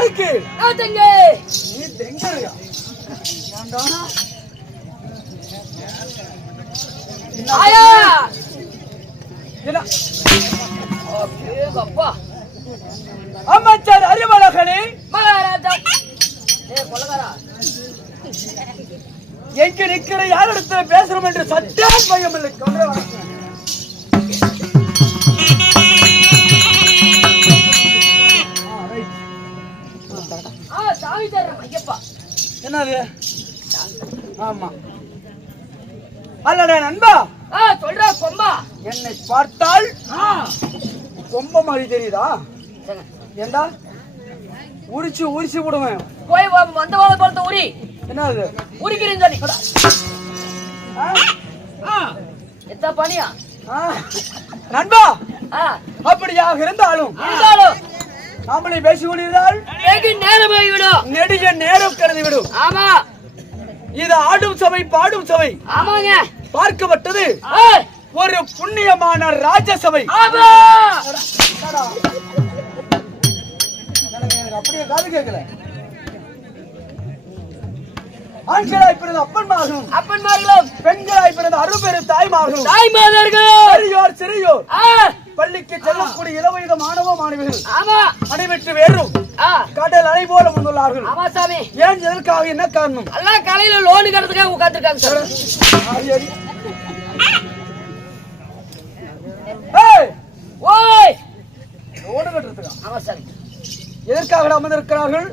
யாருக்கு? தங்க நீ தெங்கறியா? ஆயா என்ன? அப்பா அமைச்சர் அறிவழகனே மகாராஜா. கொலகாரா எங்க நிக்கிற யார் இடத்துல பேசுறோம் என்று சட்டே பயம் இல்லை. என்னது? ஆமா அல்லடா நண்பா. சொல்றா கொம்பா. என்னை பார்த்தால் கொம்ப மாதிரி தெரியுதா? ஏண்டா உரிச்சு உரிச்சு விடுவேன். போய் வந்த வாழை பார்த்த உரி. என்னது உரிக்கிறேன் சொல்லி எத்தா பணியா நண்பா? அப்படியாக இருந்தாலும் நாமளே பேசி கொண்டிருந்தால் நேரமாகிவிடும். நெடிய நேரம் கருதி விடும். ஆமா இது ஆடும் சபை பாடும் சபை. ஆமாங்க. பார்க்கப்பட்டது ஒரு புண்ணியமான ராஜசபை. அப்படியே காது கேட்கல. ஆண்களாய் பிறந்த அப்பன்மார்களும் பெண்களாய் பிறந்த அரும்பெரு தாய்மார்களும் பெரியோர் சிறியோர் பள்ளிக்கு செல்லக்கூடிய இளவயது மாணவ மாணவிகள் அனைவற்று வேறும் கடல் அலை போல வந்துள்ளார்கள். ஏன் எதற்காக என்ன காரணம்? எல்லாம் காலையில லோனு கட்டுறதுக்காக உட்கார்ந்துருக்காங்க சார். ஓய் லோனு கட்டுறதுக்கா? ஆமா சார். எதற்காக அமர்ந்திருக்கிறார்கள்?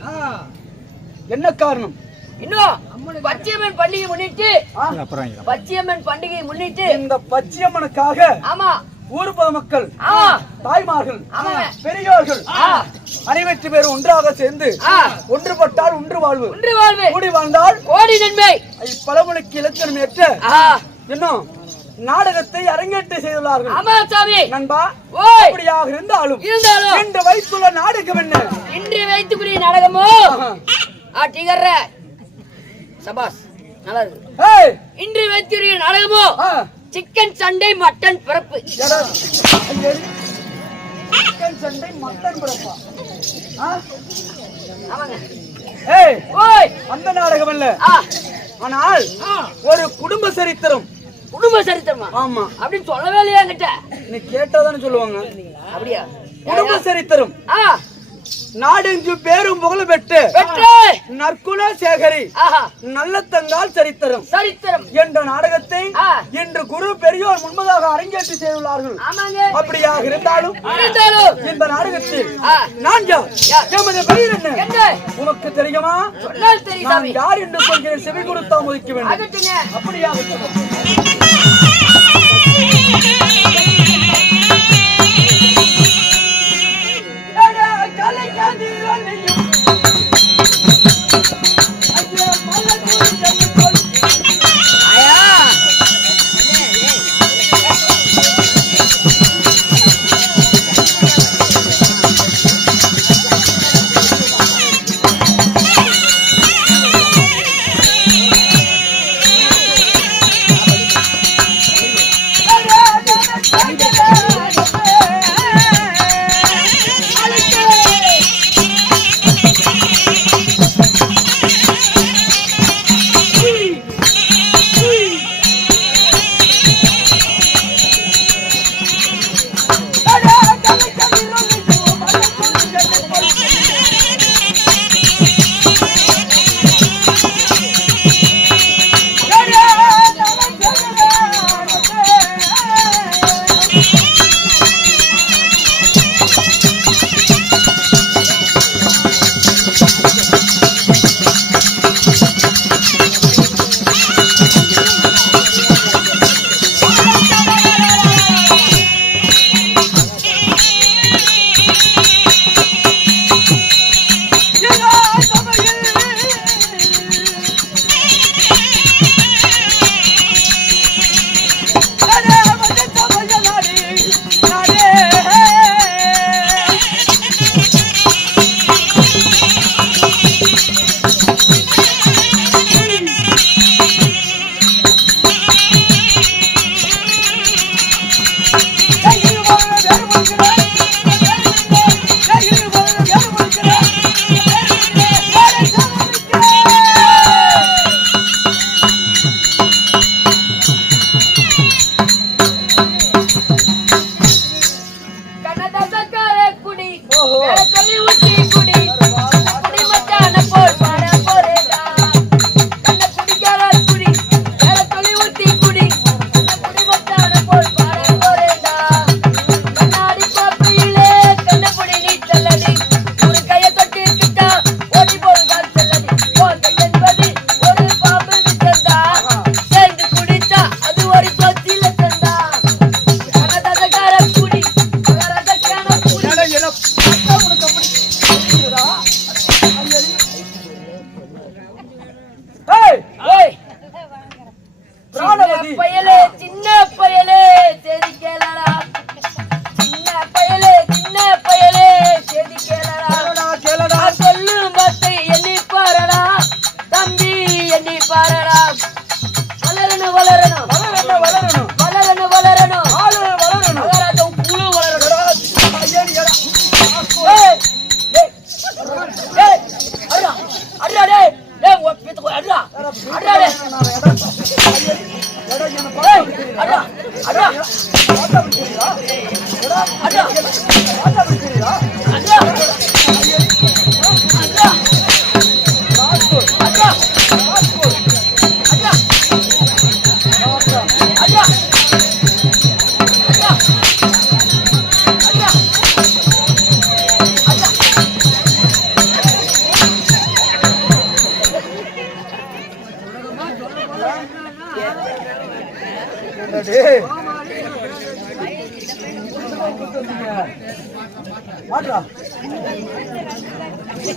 என்ன காரணம்? இன்னும் பச்சையம்மன் பண்டிகை முன்னிட்டு இந்த பச்சையம்மனுக்காக ஆமா ஊர் பொதுமக்கள் தாய்மார்கள் பெரியோர்கள் அனைவற்று பேரும் ஒன்றாக சேர்ந்து ஒன்றுபட்டால் ஒன்று வாழ்வு கூடி வாழ்ந்தால் கோடி நன்மை இப்பழமொழிக்கு இலக்கணம் ஏற்ற இன்னும் நாடகத்தை அரங்கேற்றம் செய்துள்ளார்கள். நண்பா அப்படியாக இருந்தாலும் இன்று வைத்துள்ள நாடகம் என்ன? இன்று வைத்துக்குரிய நாடகமோ சபாஸ் நல்லா இருக்கு. இன்று வைத்துக்குரிய நாடகமோ சிக்கன் சண்டை மட்டன் பிறப்பு. சிக்கன் சண்டை மட்டன் பிறப்பா? அந்த நாடகம் அல்ல. ஆனால் ஒரு குடும்ப சரித்திரம். குடும்ப சரித்திரமா? ஆமா. அப்படின்னு சொல்லவே இல்லையா என்கிட்ட? நீ கேட்டாதானே சொல்லுவாங்க. அப்படியா? குடும்ப சரித்திரம். நாடெங்கு பேரும் புகழ் பெற்று நற்குல சேகரி நல்லத்தங்கால் சரித்திரம் என்ற நாடகத்தை இன்று குரு பெரியோர் முன்பதாக அரங்கேற்றி செய்துள்ளார்கள். அப்படியாக இருந்தாலும் இந்த நாடகத்தில் நான் யார், எமது பெயர் என்ன உனக்கு தெரியுமா? நான் யார் என்று சொல்கிறேன், செவி கொடுத்தா முதிக்க வேண்டும். அப்படியாக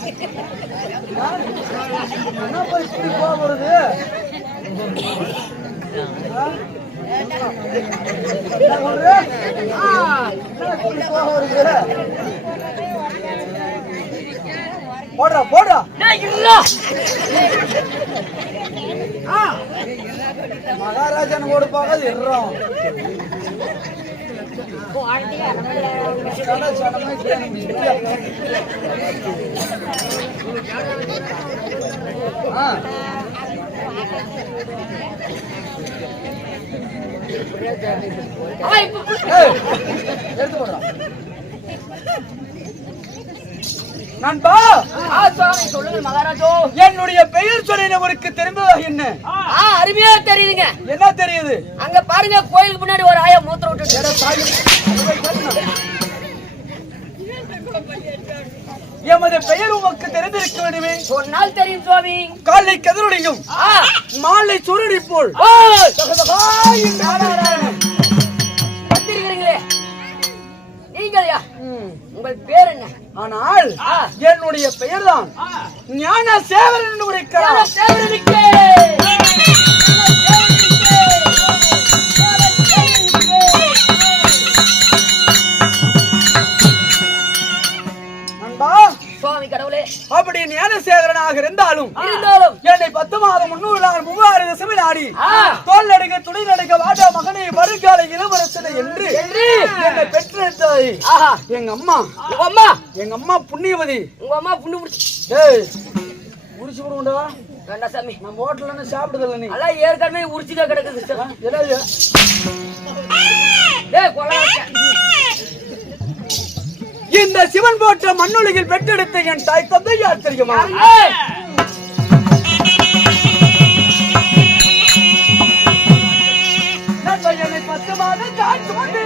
என்ன இப்படி கோவம் வருது? போடுறா போடுறா. மகாராஜன் ஓடு பார்க்காது எறோம். எடுத்து போடுறா. நண்பா, சொல்லுங்க மகாராஜோ. என்னுடைய பெயர் சொன்னவருக்கு தெரிந்ததா என்ன? அருமையா தெரியுதுங்க. என்ன தெரியுது? அங்க பாருங்க, கோயிலுக்கு முன்னாடி ஒரு ஆயா மூத்திரம் விட்டு. எமது பெயர் உமக்கு தெரிந்திருக்க வேண்டுமே. ஒரு நாள் தெரியும் சுவாமி. காலை கதிரொலியும் மாலை சுருடி போல் வந்திருக்கிறீங்களே, நீங்கள் உங்கள் பேர் என்ன? ஆனால் என்னுடைய பெயர் தான் ஞான சேவரன் என்று உரைக்கிறார். சுவாமி கடவுளே, அப்படி ஞானசேகரனாக இருந்தாலும் என்னை 10 மாதம் 300 நாள் 3000 தசமி நாடி தோல் நடுங்க துணை நடுங்க வாடா மகனை வருங்கால இளவரசனை என்று என்னை பெற்றெடுத்ததை எங்க அம்மா. எங்க அம்மா புண்ணியவதி. உங்க அம்மா புண்ணு முடிச்சு விடுவோண்டா. வேண்டாம் சாமி, நம்ம ஹோட்டல்ல சாப்பிடுதல்ல நீ. அதான் ஏற்கனவே உரிச்சுதா கிடக்குது. இந்த சிவன் போன்ற மண்ணுலகில் பெற்றெடுத்த என் தாய் தந்தை யார் தெரியுமா? என்னை 10 மாதம் தான் சுமந்து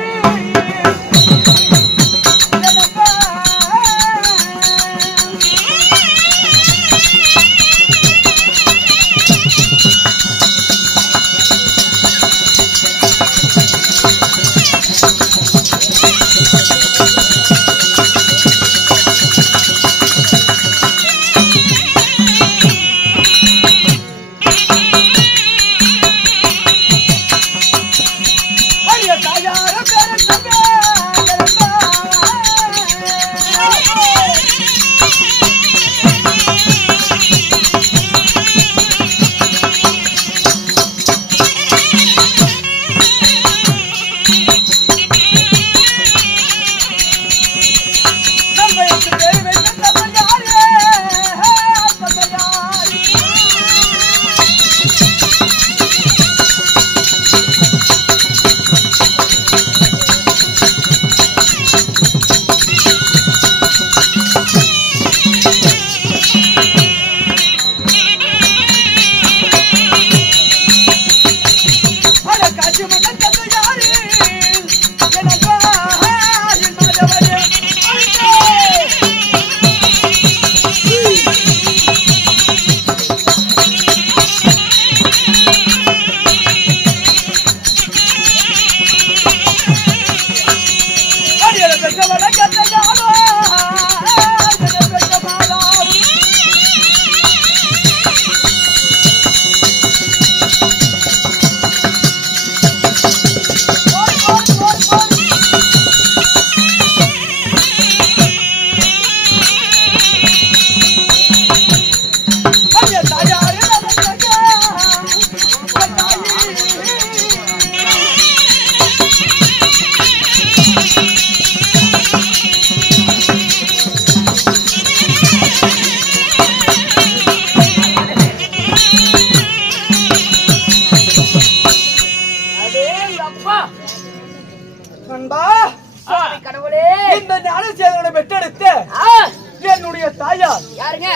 என்னுடைய தாயார் யாருங்க?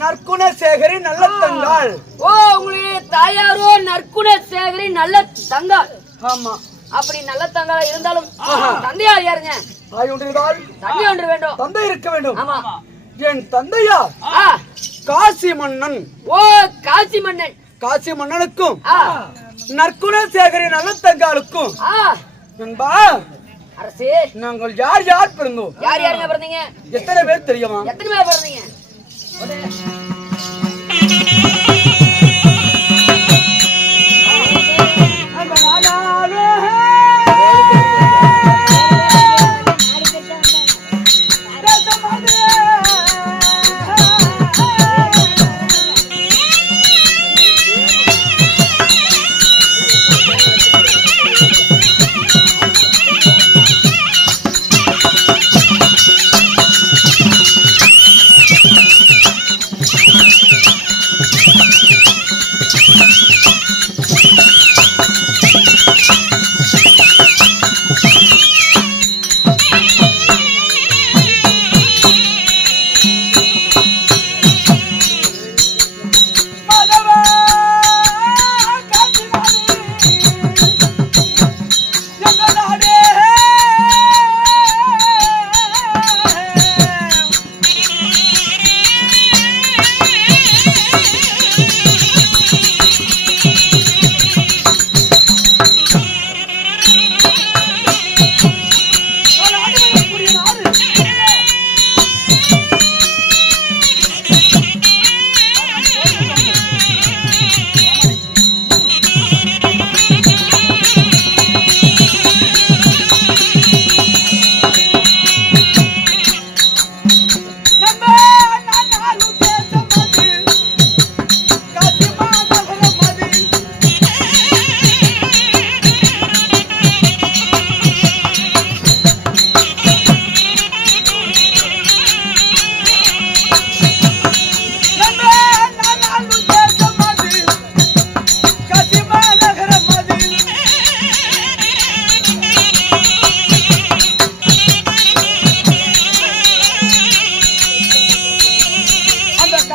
நற்குணசேகரி நல்ல தங்காள். ஓ, உங்களுடைய தாயாரோ நற்குணசேகரி நல்ல தங்காள். ஆமா, அப்படி நல்ல தங்காளா இருந்தாலும் தந்தையார் யாருங்க? தாய் ஒன்றுதான், தந்தை ஒன்று வேண்டும், தந்தை இருக்க வேண்டும். ஆமா, என் தந்தையார் காசி மன்னன். ஓ, காசி மன்னன். காசி மன்னனுக்கும் நற்குணசேகரி நல்ல தங்காளுக்கும் நண்பா அரசே, நாங்கள் யார் யார் பிறந்தோம்? யார் யாருங்க பிறந்தீங்க? எத்தனை பேர் தெரியுமா? எத்தனை பேர் பிறந்தீங்க?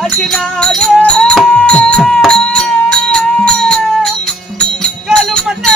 காசி நாடு கலுமண்ண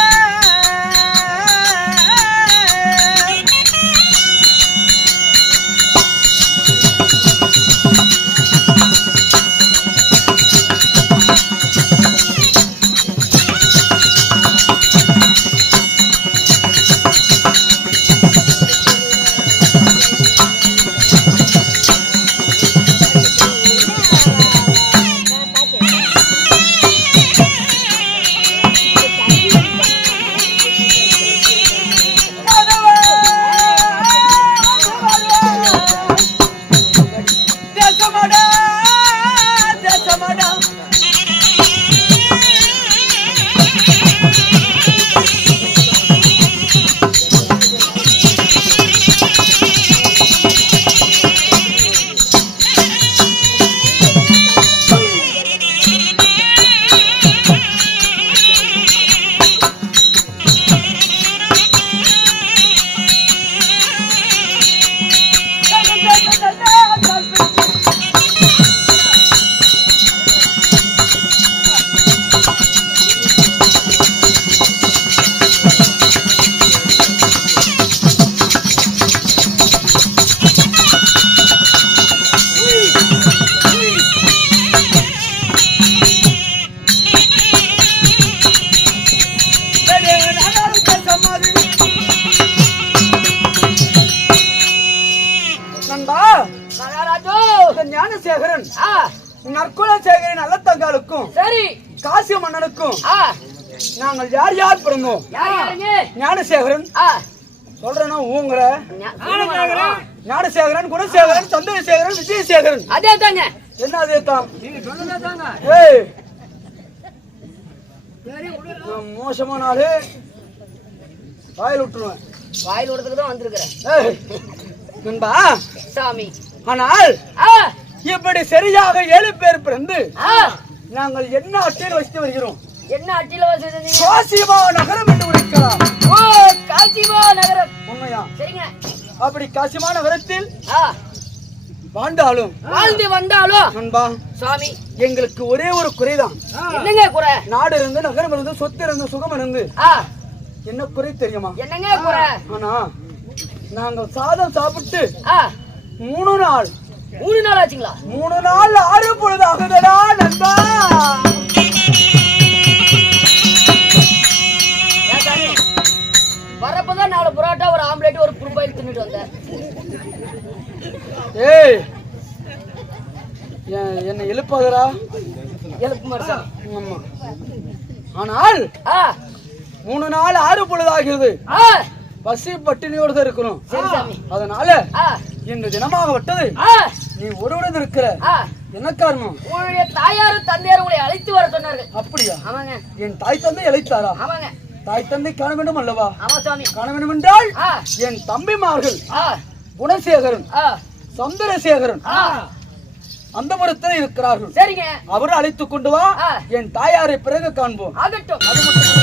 ஞானசேகரன் நற்குலசேகரன் நல்லத்தங்காலுக்கும் சரி காசி மன்னனுக்கும் நாங்கள் யார் யார் பிறந்தோம்? ஞானசேகரன் சொல்றேன்னா ஊங்குற ஞானசேகரன், குணசேகரன், சந்திரசேகரன், விஜயசேகரன். அதே தாங்க. என்ன அதே தான்? மோசமான ஆளு, வாயில் விட்டுருவேன். வாயில் விடுறதுக்கு தான் வந்திருக்கிறேன் நண்பா சாமி. ஆனால் இப்படி சரியாக 7 பேர் பிறந்து நாங்கள் என்ன அட்டையில் வசித்து வருகிறோம்? என்ன அட்டையில வசித்து? காசிமா நகரம் என்று உரைக்கலாம். ஓ, காசிமா நகரம். உண்மையா? சரிங்க. அப்படி காசிமா நகரத்தில் வாழ்ந்தாலும் வாழ்ந்து வந்தாலும் நண்பா சாமி எங்களுக்கு ஒரே ஒரு குறைதான். என்னங்க குறை? நாடு இருந்து, நகரம் இருந்து, சொத்து இருந்து, சுகம் இருந்து, என்ன குறை தெரியுமா? என்னங்க குறை? ஆனா நாங்கள் சாதம் சாப்பிட்டு 3 நாள் ஆச்சுங்களா? 3 நாள் 6 பொழுது ஆகுதடா நண்பா. வரப்பதான் 4 புரோட்டா, ஒரு ஆம்லேட், ஒரு குருபாயில் தின்னுட்டு வந்தேன். ஏய், என்ன எழுப்பாதரா? எழுப்பு மாட்டா. ஆமா. ஆனால் 3 நாள் 6 பொழுது ஆகிறது. பசி பட்டினியோடு தான் இருக்கணும். அதனால இன்று தினமாக விட்டது நீ ஒருவன் இருக்கிற. என்ன காரணம்? உங்களுடைய தாயாரும் தந்தையாரும் உங்களை அழைத்து வர சொன்னார்கள். அப்படியா? ஆமாங்க. என் தாய் தந்தை அழைத்தாரா? ஆமாங்க. தாய் தந்தை காண வேண்டும் அல்லவா? ஆமா சாமி. காண வேண்டும் என்றால் என் தம்பிமார்கள் குணசேகரன், சந்திரசேகரன் அந்த புறத்தில் இருக்கிறார்கள். சரிங்க. அவரை அழைத்துக் கொண்டு வா. என் தாயாரை பிறகு காண்போம். ஆகட்டும். அது மட்டும்